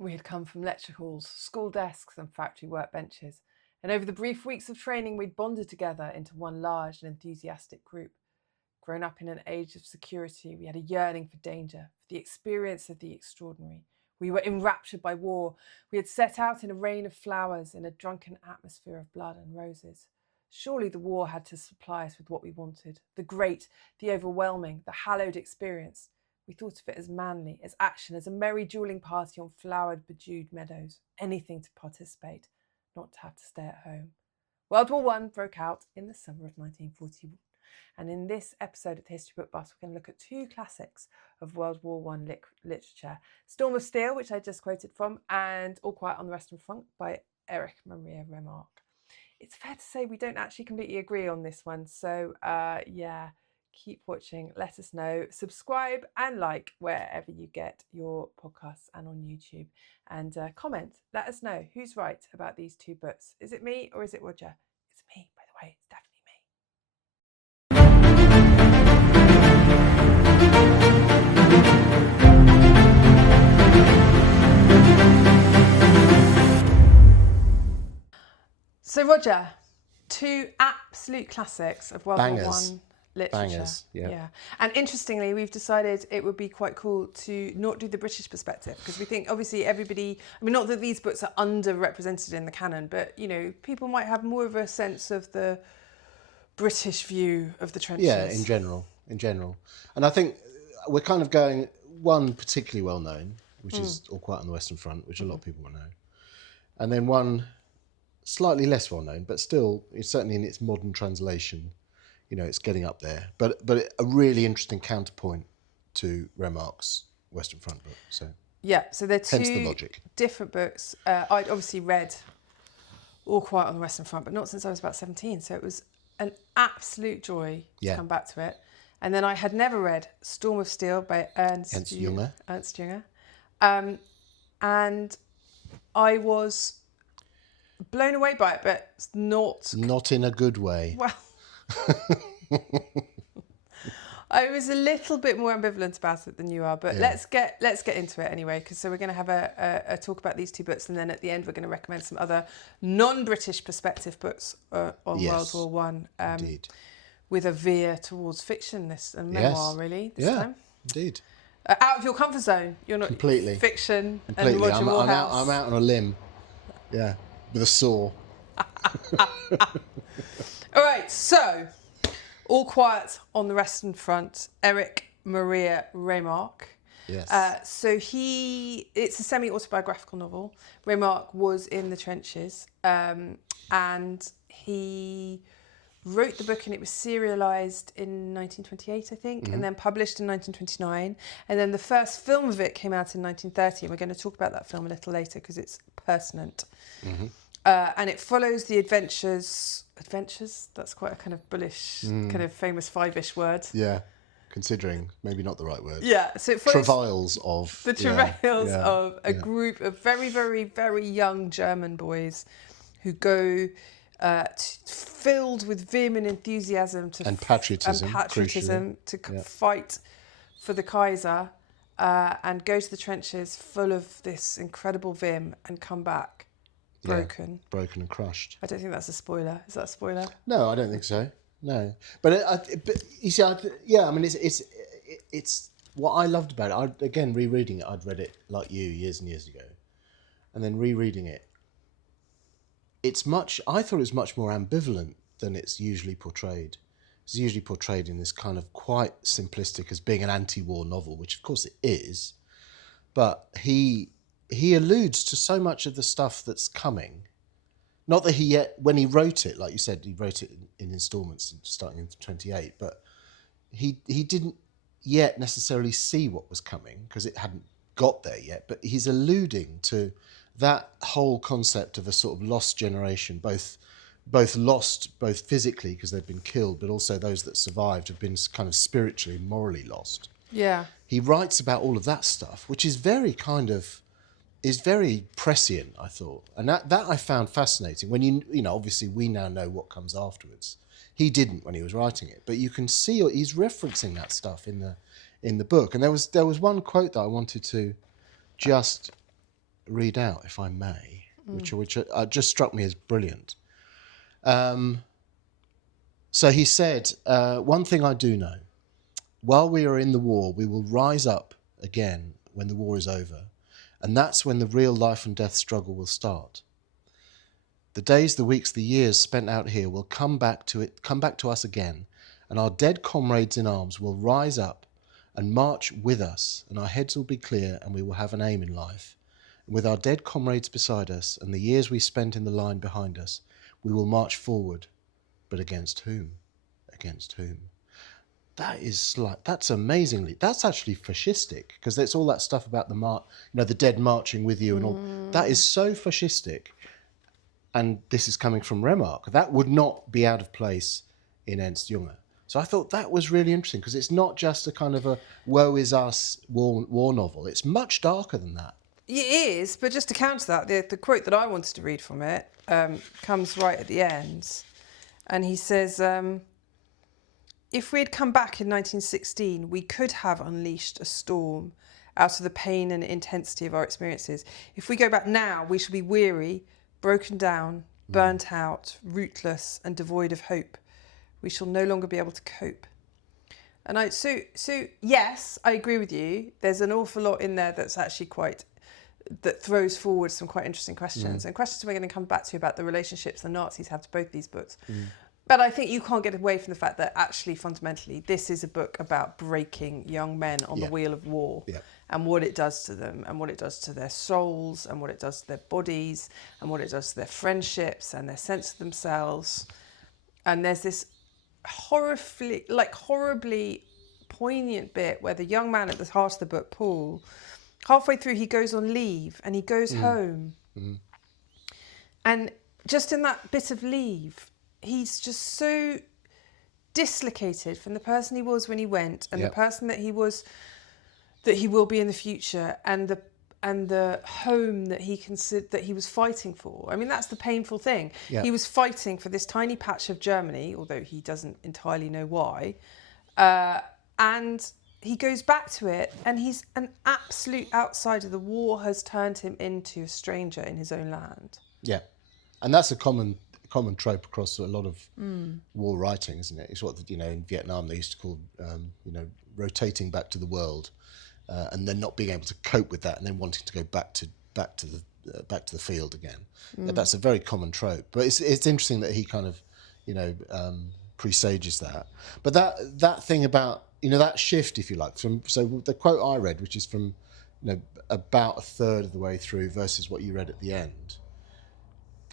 We had come from lecture halls, school desks and factory workbenches, and over the brief weeks of training we'd bonded together into one large and enthusiastic group. Grown up in an age of security, we had a yearning for danger, for the experience of the extraordinary. We were enraptured by war. We had set out in a rain of flowers, in a drunken atmosphere of blood and roses. Surely the war had to supply us with what we wanted, the great, the overwhelming, the hallowed experience. We thought of it as manly, as action, as a merry dueling party on flowered, bedewed meadows. Anything to participate, not to have to stay at home. World War I broke out in the summer of 1941. And in this episode of the History Book Bus, we're going to look at two classics of World War I literature. Storm of Steel, which I just quoted from, and All Quiet on the Western Front by Erich Maria Remarque. It's fair to say we don't actually completely agree on this one. So, keep watching. Let us know. Subscribe and like wherever you get your podcasts and on YouTube. And comment. Let us know who's right about these two books. Is it me or is it Roger? It's me, by the way. It's definitely So, Roger, two absolute classics of World War I literature. Bangers, yeah. And interestingly, we've decided it would be quite cool to not do the British perspective, because we think obviously everybody, I mean, not that these books are underrepresented in the canon, but, you know, people might have more of a sense of the British view of the trenches. Yeah, in general. And I think we're kind of going one particularly well known, which is All Quiet on the Western Front, which a lot of people will know. And then one slightly less well known, but still, it's certainly in its modern translation, you know, it's getting up there. But a really interesting counterpoint to Remarque's Western Front book. So yeah, so they're hence two the logic. Different books. I'd obviously read All Quiet on the Western Front, but not since I was about 17. So it was an absolute joy to come back to it. And then I had never read Storm of Steel by Ernst Jünger. And I was blown away by it, but not in a good way. Well, I was a little bit more ambivalent about it than you are, but let's get into it anyway. Because so we're going to have a talk about these two books, and then at the end we're going to recommend some other non-British perspective books on World War One. Indeed. With a veer towards fiction, this and memoir really this time. Indeed. Out of your comfort zone. You're not completely fiction completely. And Roger Moorhouse. I'm out on a limb. Yeah, with a saw. All right, so All Quiet on the Western Front, Erich Maria Remarque. Yes. So it's a semi-autobiographical novel. Remarque was in the trenches, and he wrote the book, and it was serialised in 1928, I think, and then published in 1929. And then the first film of it came out in 1930, and we're going to talk about that film a little later because it's pertinent. And it follows the adventures, that's quite a kind of bullish, kind of famous five-ish word. Yeah, considering maybe not the right word. Yeah, so it follows travails of a group of very, very, very young German boys who go filled with vim and enthusiasm and patriotism to fight for the Kaiser, and go to the trenches full of this incredible vim and come back broken and crushed. I don't think that's a spoiler. Is that a spoiler? No, I don't think so. No, but you see, I mean, it's what I loved about it. Again, rereading it, I'd read it like you years and years ago, and then rereading it. I thought it was much more ambivalent than it's usually portrayed. It's usually portrayed in this kind of quite simplistic as being an anti-war novel, which of course it is, but he alludes to so much of the stuff that's coming. Not that when he wrote it, like you said, he wrote it in installments starting in 28, but he didn't yet necessarily see what was coming because it hadn't got there yet, but he's alluding to that whole concept of a sort of lost generation, both lost, both physically because they've been killed, but also those that survived have been kind of spiritually, morally lost. Yeah. He writes about all of that stuff, which is very prescient, I thought. And that I found fascinating. When you know, obviously we now know what comes afterwards. He didn't when he was writing it, but you can see he's referencing that stuff in the book. And there was one quote that I wanted to just read out, if I may, which just struck me as brilliant. So he said, one thing I do know, while we are in the war, we will rise up again when the war is over, and that's when the real life and death struggle will start. The days, the weeks, the years spent out here will come back to us again, and our dead comrades in arms will rise up and march with us, and our heads will be clear, and we will have an aim in life. And with our dead comrades beside us, and the years we spent in the line behind us, we will march forward. But against whom? Against whom? That's actually fascistic, because there's all that stuff about the dead marching with you and all. That is so fascistic. And this is coming from Remarque. That would not be out of place in Ernst Jünger. So I thought that was really interesting, because it's not just a kind of a woe is us war novel. It's much darker than that. It is, but just to counter that, the quote that I wanted to read from it comes right at the end. And he says, if we had come back in 1916, we could have unleashed a storm out of the pain and intensity of our experiences. If we go back now, we shall be weary, broken down, burnt out, rootless and devoid of hope. We shall no longer be able to cope. And so yes, I agree with you. There's an awful lot in there that's actually that throws forward some quite interesting questions and questions we're going to come back to about the relationships the Nazis have to both these books. But I think you can't get away from the fact that actually fundamentally this is a book about breaking young men on the wheel of war and what it does to them and what it does to their souls and what it does to their bodies and what it does to their friendships and their sense of themselves. And there's this horribly poignant bit where the young man at the heart of the book, Paul, halfway through he goes on leave and he goes home. And just in that bit of leave, he's just so dislocated from the person he was when he went and the person that he will be in the future and the home that he considered that he was fighting for. I mean, that's the painful thing. He was fighting for this tiny patch of Germany, although he doesn't entirely know why. And he goes back to it and he's an absolute outsider. The war has turned him into a stranger in his own land. Yeah. And that's a common trope across a lot of war writing, isn't it? It's what in Vietnam they used to call rotating back to the world, and then not being able to cope with that, and then wanting to go back to the field again. That's a very common trope. But it's interesting that he kind of presages that. But that thing about that shift, if you like, so the quote I read, which is from about a third of the way through versus what you read at the end.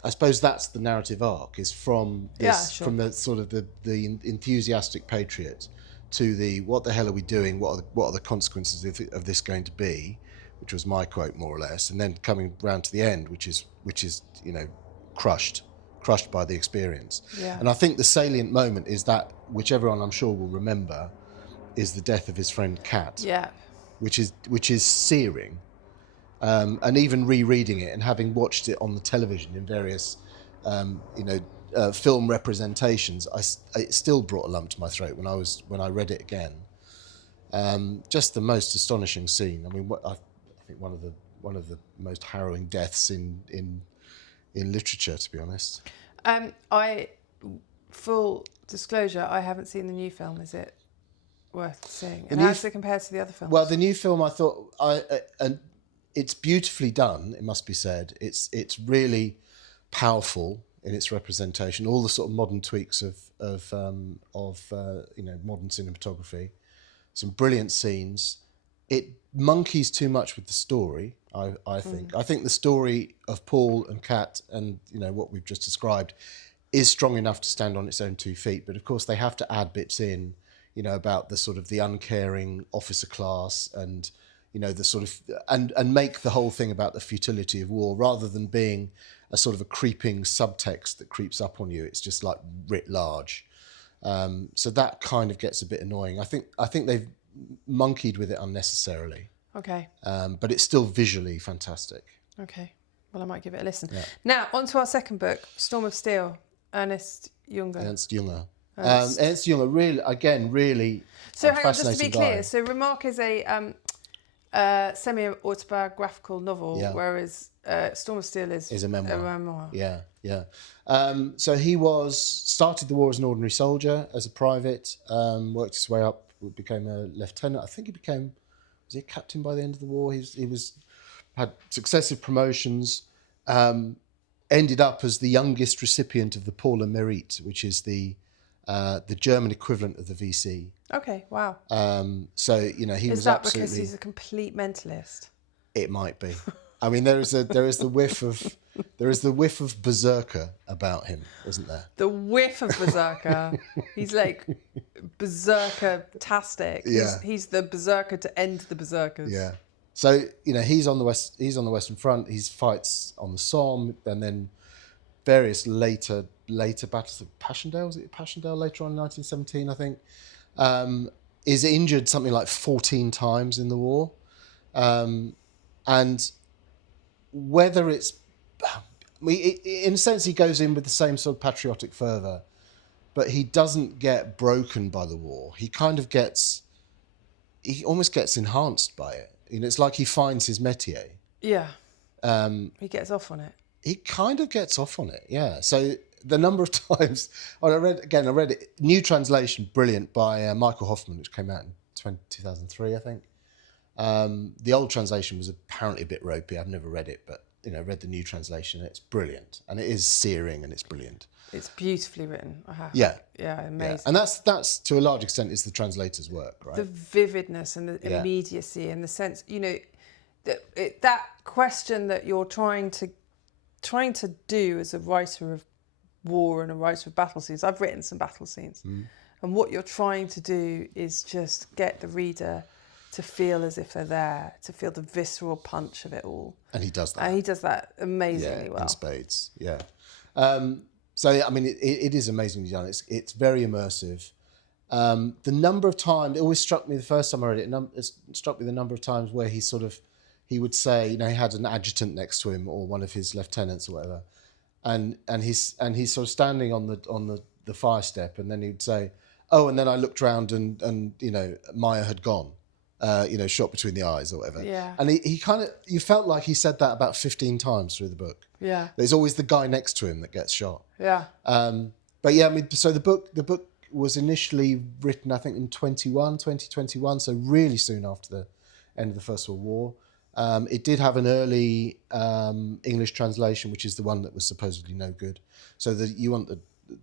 I suppose that's the narrative arc, is from this, from the sort of the enthusiastic patriot to the what the hell are we doing? What are the consequences of this going to be? Which was my quote, more or less, and then coming round to the end, which is crushed by the experience. Yeah. And I think the salient moment is that, which everyone I'm sure will remember, is the death of his friend Kat. Yeah. Which is searing. And even rereading it and having watched it on the television in various, film representations, it still brought a lump to my throat when I read it again. Just the most astonishing scene. I mean, I think one of the most harrowing deaths in literature, to be honest. Full disclosure, I haven't seen the new film. Is it worth seeing? And how does it compare to the other films? Well, the new film, I thought, it's beautifully done, it must be said. It's really powerful in its representation. All the sort of modern tweaks of modern cinematography. Some brilliant scenes. It monkeys too much with the story, I think. I think the story of Paul and Kat and what we've just described is strong enough to stand on its own 2 feet. But of course they have to add bits in, about the sort of the uncaring officer class and the sort of and make the whole thing about the futility of war, rather than being a sort of a creeping subtext that creeps up on you. It's just like writ large. So that kind of gets a bit annoying. I think they've monkeyed with it unnecessarily. Okay. But it's still visually fantastic. Okay. Well, I might give it a listen. Yeah. Now, on to our second book, Storm of Steel, Ernst Jünger. Ernst Jünger, really. So hang on, just to be clear, so Remarque is semi-autobiographical novel, Yeah. whereas Storm of Steel is a memoir. A memoir. Yeah, yeah. So he started the war as an ordinary soldier, as a private, worked his way up, became a lieutenant. I think was he a captain by the end of the war? Had successive promotions, ended up as the youngest recipient of the Paula Mérite, which is the German equivalent of the VC. Okay, wow. So, he Is was that absolutely... because he's a complete mentalist? It might be. I mean, there is the whiff of berserker about him, isn't there? The whiff of berserker. He's like berserker-tastic. Yeah. He's the berserker to end the berserkers. Yeah. So, he's on the Western Front. He fights on the Somme, and then various later battles of Passchendaele. Was it Passchendaele later on in 1917, I think? Is injured something like 14 times in the war. And whether it's... in a sense, he goes in with the same sort of patriotic fervour, but he doesn't get broken by the war. He kind of he almost gets enhanced by it. It's like he finds his métier. Yeah. He gets off on it. He kind of gets off on it, yeah. So the number of times... I read it. New translation, brilliant, by Michael Hoffman, which came out in 2003, I think. The old translation was apparently a bit ropey. I've never read it, but read the new translation. It's brilliant, and it is searing, and it's brilliant. It's beautifully written. Yeah, amazing. Yeah. And that's to a large extent is the translator's work, right? The vividness and the immediacy and the sense, that question that you're trying to do as a writer of war and a writer of battle scenes. I've written some battle scenes, and what you're trying to do is just get the reader to feel as if they're there, to feel the visceral punch of it all. And he does that. And he does that amazingly well. In spades, yeah. So, I mean, it is amazingly done. It's very immersive. The number of times, it always struck me the first time I read it, it struck me the number of times where he would say, he had an adjutant next to him or one of his lieutenants or whatever, and he's sort of standing on the fire step, and then he'd say, oh, and then I looked round and Maya had gone. Shot between the eyes or whatever. Yeah. And he kind of, you felt like he said that about 15 times through the book. Yeah. There's always the guy next to him that gets shot. Yeah. But yeah, I mean, so the book was initially written, I think, in 2021, so really soon after the end of the First World War. It did have an early English translation, which is the one that was supposedly no good. So you want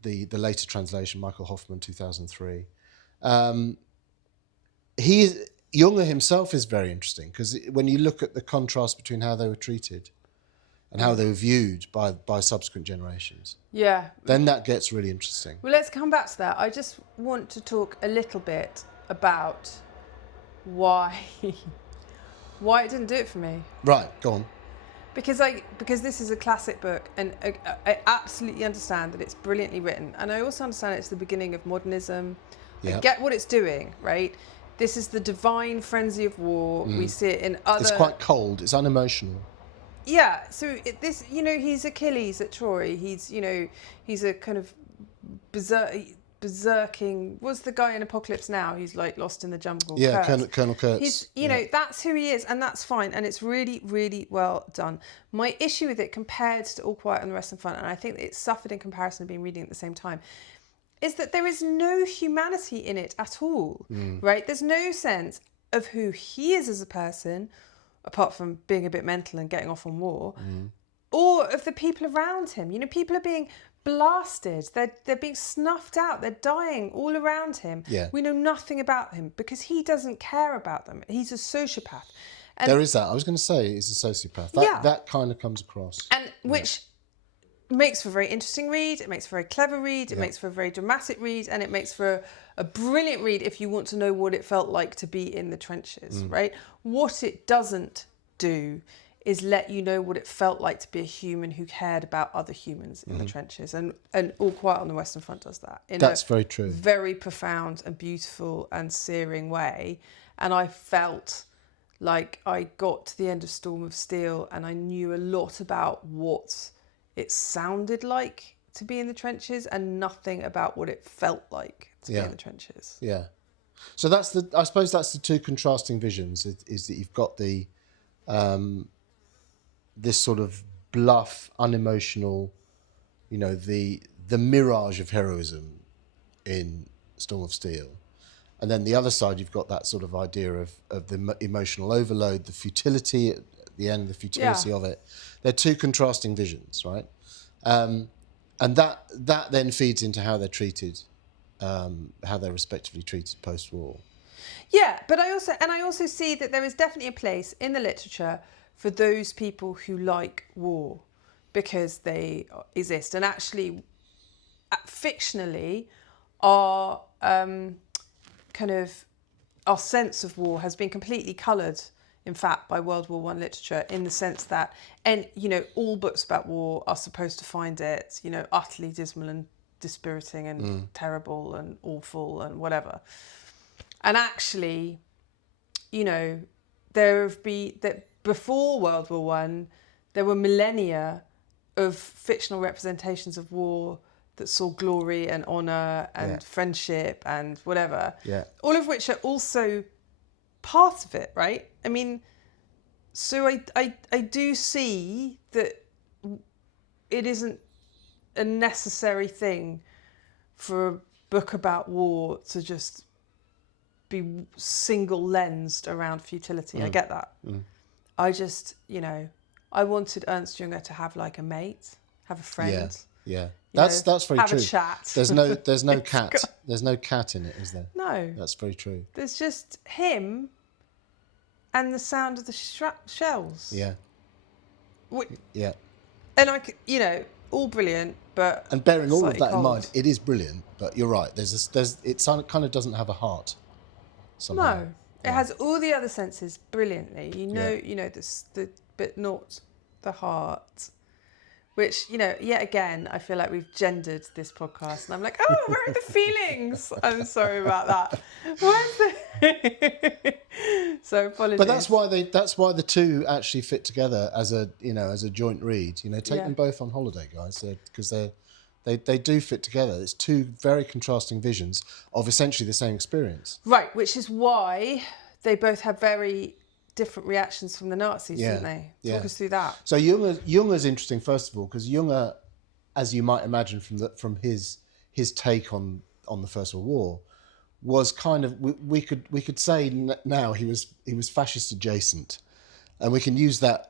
the later translation, Michael Hoffman, 2003. Jünger himself is very interesting, because when you look at the contrast between how they were treated and how they were viewed by subsequent generations, then that gets really interesting. Well, let's come back to that. I just want to talk a little bit about why it didn't do it for me. Right, go on. Because this is a classic book, and I absolutely understand that it's brilliantly written, and I also understand it's the beginning of modernism. I get what it's doing, right? This is the divine frenzy of war. We see it in other... It's quite cold. It's unemotional. Yeah. So he's Achilles at Troy. He's a kind of berserking... What's the guy in Apocalypse Now? He's like lost in the jungle. Yeah, Kurtz. Colonel Kurtz. He's, that's who he is, and that's fine. And it's really, really well done. My issue with it compared to All Quiet on the Western Front, and I think it suffered in comparison to being reading at the same time, is that there is no humanity in it at all, right? There's no sense of who he is as a person, apart from being a bit mental and getting off on war, or of the people around him. People are being blasted. They're being snuffed out. They're dying all around him. Yeah. We know nothing about him because he doesn't care about them. He's a sociopath. And there is that. I was going to say he's a sociopath. That kind of comes across. And which... makes for a very interesting read, it makes for a very clever read, it makes for a very dramatic read, and it makes for a brilliant read if you want to know what it felt like to be in the trenches, right? What it doesn't do is let you know what it felt like to be a human who cared about other humans in the trenches. And All Quiet on the Western Front does that. That's very true. Very profound and beautiful and searing way. And I felt like I got to the end of Storm of Steel and I knew a lot about what it sounded like to be in the trenches and nothing about what it felt like to be in the trenches. Yeah. So I suppose that's the two contrasting visions. Is that you've got this sort of bluff, unemotional, the mirage of heroism in Storm of Steel, and then the other side you've got that sort of idea of the emotional overload, the futility at the end, the futility of it. They're two contrasting visions, right? And that then feeds into how they're treated, how they're respectively treated post-war. Yeah, but I also see that there is definitely a place in the literature for those people who like war because they exist. And actually, fictionally, our our sense of war has been completely coloured, in fact, by World War I literature, in the sense that, all books about war are supposed to find it, utterly dismal and dispiriting and terrible and awful and whatever. And actually, before World War I, there were millennia of fictional representations of war that saw glory and honour and friendship and whatever. Yeah. All of which are also part of it, right? I mean, so I do see that it isn't a necessary thing for a book about war to just be single-lensed around futility. I get that. I just, I wanted Ernst Jünger to have like a mate, have a friend. Yeah. That's very have true. A chat. There's no cat. There's no cat in it, is there? No. That's very true. There's just him and the sound of the shells. Yeah. Yeah. And all brilliant, but and bearing all of that cold. in mind, it is brilliant. But you're right. It kind of doesn't have a heart. Somehow. No, it has all the other senses brilliantly. But not the heart. Which, yet again, I feel like we've gendered this podcast, and I'm like, oh, where are the feelings? I'm sorry about that. So apologies. But that's why the two actually fit together as a joint read. Take them both on holiday, guys, because they do fit together. It's two very contrasting visions of essentially the same experience. Right, which is why they both have very different reactions from the Nazis, didn't they? Talk us through that. So Jünger's interesting, first of all, because Jünger, as you might imagine from his take on the First World War, was kind of we could say now he was fascist adjacent, and we can use that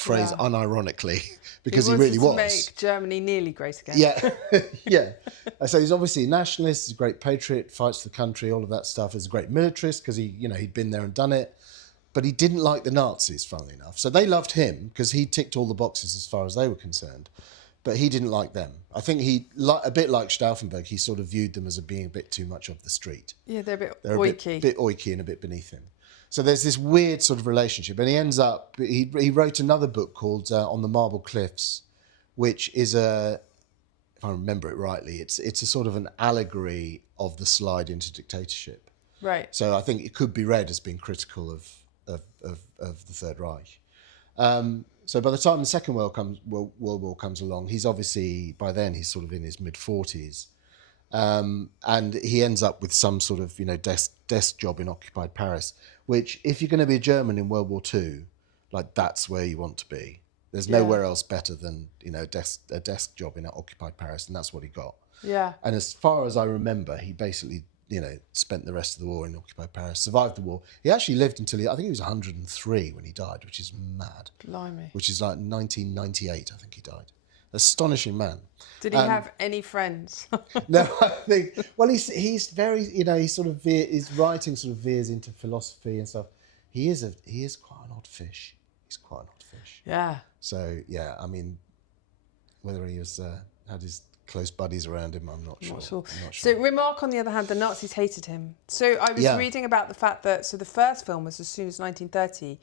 phrase unironically because he really was. To make Germany nearly great again. Yeah, yeah. So he's obviously a nationalist, he's a great patriot, fights for the country, all of that stuff. He's a great militarist because he'd been there and done it. But he didn't like the Nazis, funnily enough. So they loved him because he ticked all the boxes as far as they were concerned. But he didn't like them. I think a bit like Stauffenberg, he sort of viewed them as being a bit too much of the street. Yeah, they're a bit oiky. A bit oiky and a bit beneath him. So there's this weird sort of relationship. And he ends up, he wrote another book called On the Marble Cliffs, which is if I remember it rightly, it's a sort of an allegory of the slide into dictatorship. Right. So I think it could be read as being critical of the Third Reich. So by the time the Second World War comes along, he's obviously, by then, he's sort of in his mid-40s. And he ends up with some sort of, desk job in occupied Paris, which, if you're going to be a German in World War II, like, that's where you want to be. There's nowhere else better than, a desk job in occupied Paris, and that's what he got. Yeah. And as far as I remember, he basically spent the rest of the war in occupied Paris, survived the war. He actually lived until I think he was 103 when he died, which is mad. Blimey. Which is like 1998, I think he died. Astonishing man. Did he have any friends? No, I think, well, he's very, his writing sort of veers into philosophy and stuff. He is quite an odd fish. He's quite an odd fish. Yeah. So, yeah, I mean, whether he had his close buddies around him, I'm not sure. So Remarque, on the other hand, the Nazis hated him. So I was reading about the fact that the first film was as soon as 1930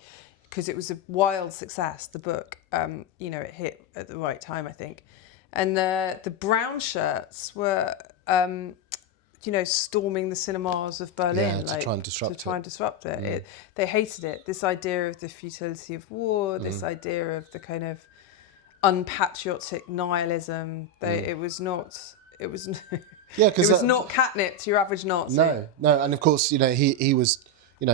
because it was a wild success, the book. It hit at the right time, I think. And the brown shirts were, storming the cinemas of Berlin. To try and disrupt it. They hated it. This idea of the futility of war, this idea of the kind of unpatriotic nihilism. It was not it was Yeah, it because was not catnip to your average Nazi. no, and of course, he was,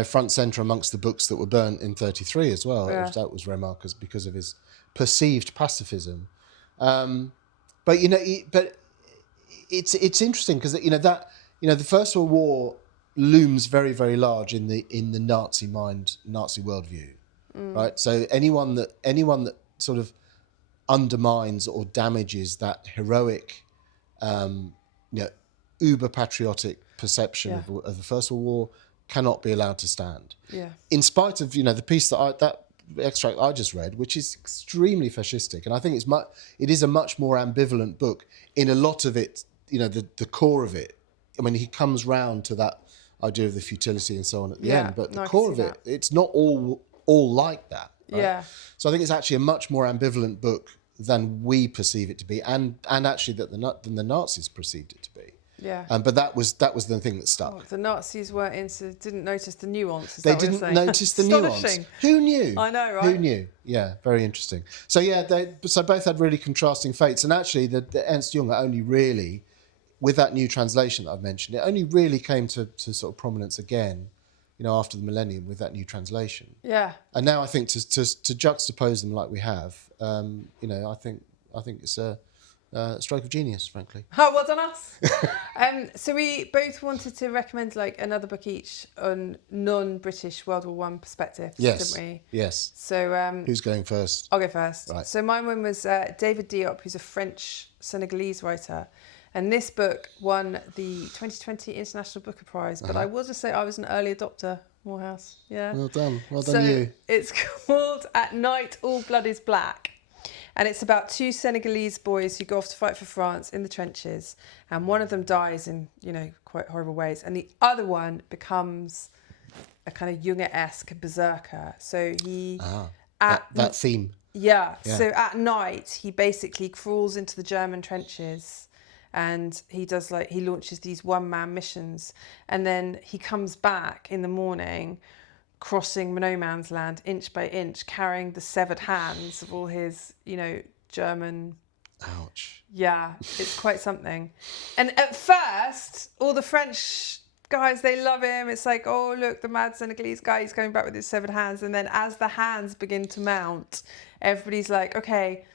front centre amongst the books that were burnt in 1933 as well. Yeah. That was Remarque's because of his perceived pacifism. But it's interesting because the First World War looms very, very large in the Nazi mind, Nazi worldview, right? So anyone that sort of undermines or damages that heroic, uber patriotic perception of the First World War cannot be allowed to stand. Yeah. In spite of the piece that extract I just read, which is extremely fascistic, and I think it is a much more ambivalent book in a lot of it. The core of it. I mean, he comes round to that idea of the futility and so on at the end, but the core of it, it's not all like that. Right? Yeah. So I think it's actually a much more ambivalent book than we perceive it to be, and actually than the Nazis perceived it to be. Yeah. But that was the thing that stuck. Oh, the Nazis didn't notice the nuance. They didn't notice the nuance. Who knew? I know, right? Who knew? Yeah, very interesting. So yeah, so both had really contrasting fates, and actually the Ernst Jünger only really, with that new translation that I've mentioned, it only really came to sort of prominence again, after the millennium with that new translation. Yeah. And now I think to juxtapose them like we have, I think it's a stroke of genius, frankly. Oh, well done us. So we both wanted to recommend another book each on non-British World War I perspectives, didn't we? Yes. So who's going first? I'll go first. Right. So mine one was David Diop, who's a French Senegalese writer. And this book won the 2020 International Booker Prize. But I will just say I was an early adopter, Morehouse. Yeah. Well done So you. it's called At Night All Blood is Black. And it's about two Senegalese boys who go off to fight for France in the trenches. And one of them dies in, quite horrible ways. And the other one becomes a kind of Jünger-esque berserker. So he... that theme. Yeah. So at night, he basically crawls into the German trenches. And he launches these one-man missions. And then he comes back in the morning, crossing no man's land inch by inch, carrying the severed hands of all his, German... Ouch. Yeah, it's quite something. And at first, all the French guys, they love him. It's like, oh, look, the mad Senegalese guy, he's coming back with his severed hands. And then as the hands begin to mount, everybody's like, okay...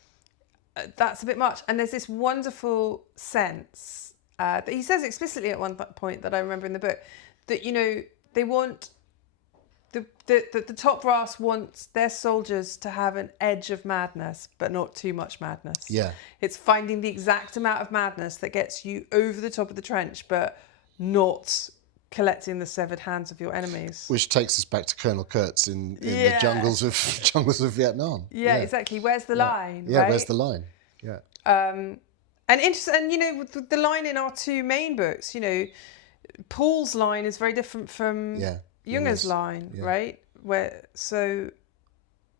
that's a bit much. And there's this wonderful sense that he says explicitly at one point that I remember in the book that, they want the top brass wants their soldiers to have an edge of madness, but not too much madness. Yeah. It's finding the exact amount of madness that gets you over the top of the trench, but not collecting the severed hands of your enemies. Which takes us back to Colonel Kurtz in the jungles of Vietnam. Yeah, exactly. Where's the line? Yeah, right? where's the line? Yeah. And the line in our two main books, Paul's line is very different from Jünger's line, right? So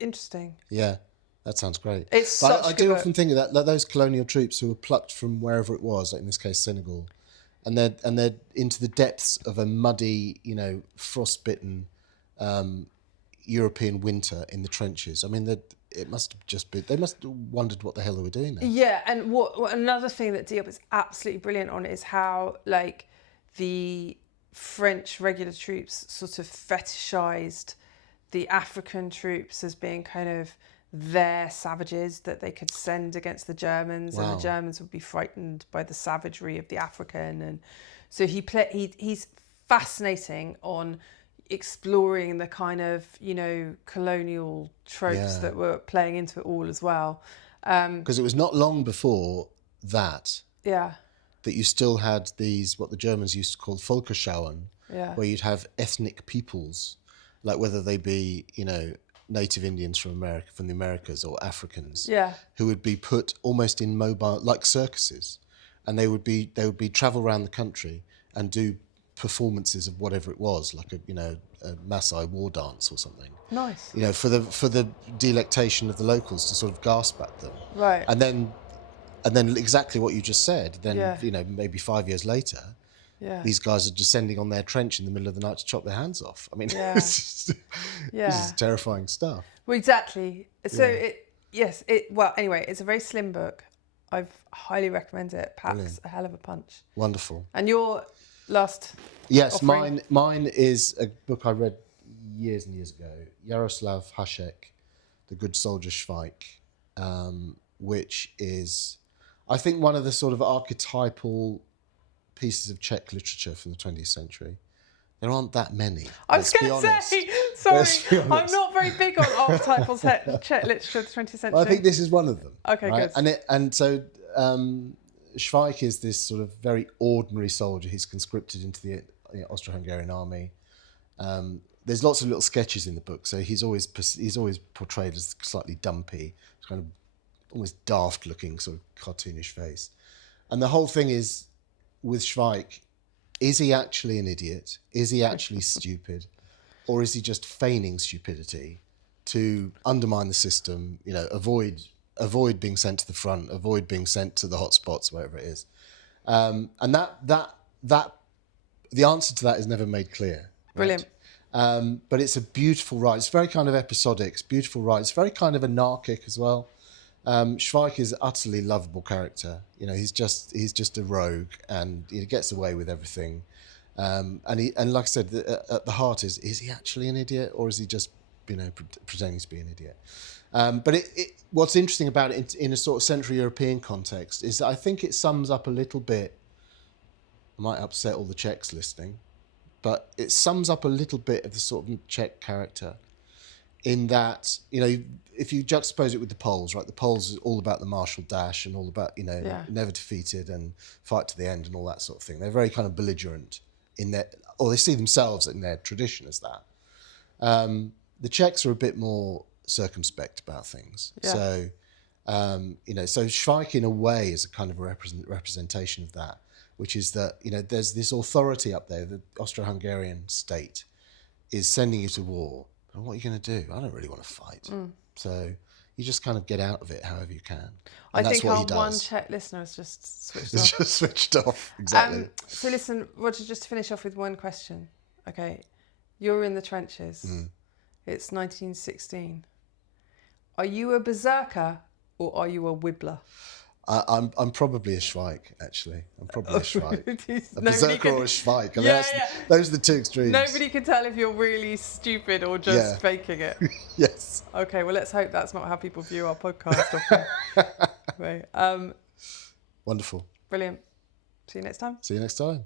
interesting. Yeah, that sounds great. It's such I a good do book. often think of that those colonial troops who were plucked from wherever it was, like in this case Senegal, and they're into the depths of a muddy, frostbitten European winter in the trenches. I mean, it must have just been, they must have wondered what the hell they were doing there. Yeah, and what another thing that Diop is absolutely brilliant on is how the French regular troops sort of fetishized the African troops as being kind of their savages that they could send against the Germans. Wow. And the Germans would be frightened by the savagery of the African. And so he's fascinating on exploring the kind of, colonial tropes that were playing into it all as well. Because it was not long before that that you still had these, what the Germans used to call Völkerschauen, where you'd have ethnic peoples, like whether they be, native Indians from the Americas or Africans, who would be put almost in mobile, like circuses, and they would travel around the country and do performances of whatever it was, like a Maasai war dance or something. Nice. For the delectation of the locals to sort of gasp at them. Right. And then exactly what you just said. Then maybe 5 years later, these guys are descending on their trench in the middle of the night to chop their hands off. I mean, this is terrifying stuff. Well, exactly. So anyway, it's a very slim book. I've highly recommend it. It packs Brilliant. a hell of a punch. Wonderful. And your last Yes, offering? mine is a book I read years and years ago, Jaroslav Hasek, The Good Soldier Schweik, which is, I think, one of the sort of archetypal pieces of Czech literature from the 20th century. There aren't that many. I was going to say, sorry, I'm not very big on archetypal Czech literature of the 20th century. Well, I think this is one of them. Okay, right? good. And so Schweik is this sort of very ordinary soldier. He's conscripted into the Austro-Hungarian army. There's lots of little sketches in the book, so he's always portrayed as slightly dumpy, kind of almost daft-looking, sort of cartoonish face. And the whole thing is, with Schweik, is he actually an idiot? Is he actually stupid? Or is he just feigning stupidity to undermine the system, avoid being sent to the front, avoid being sent to the hot spots, wherever it is? And that the answer to that is never made clear. Brilliant. Right? But it's a beautiful ride. It's very kind of episodic. It's beautiful ride. It's very kind of anarchic as well. Schweik is an utterly lovable character. He's just a rogue, and he gets away with everything. And like I said, at the heart is he actually an idiot, or is he just pretending to be an idiot? But what's interesting about it in a sort of Central European context is that I think it sums up a little bit. I might upset all the Czechs listening, but it sums up a little bit of the sort of Czech character. In that, if you juxtapose it with the Poles, right? The Poles is all about the martial dash and all about, never defeated and fight to the end and all that sort of thing. They're very kind of belligerent or they see themselves in their tradition as that. The Czechs are a bit more circumspect about things. Yeah. So, so Schweik in a way is a kind of a representation of that, which is that, there's this authority up there, the Austro-Hungarian state is sending you to war. And what are you going to do? I don't really want to fight. So you just kind of get out of it however you can. And I think our does. one Czech listener has just switched It's off. just switched off, exactly. So listen, Roger, just to finish off with one question. Okay, you're in the trenches. It's 1916. Are you a berserker or are you a wibbler? I'm probably a Schweik, actually. I'm probably a Schweik. A Nobody berserker or a Schweik. I mean, those are the two extremes. Nobody can tell if you're really stupid or just faking it. Yes. Okay, well, let's hope that's not how people view our podcast. Right. Wonderful. Brilliant. See you next time. See you next time.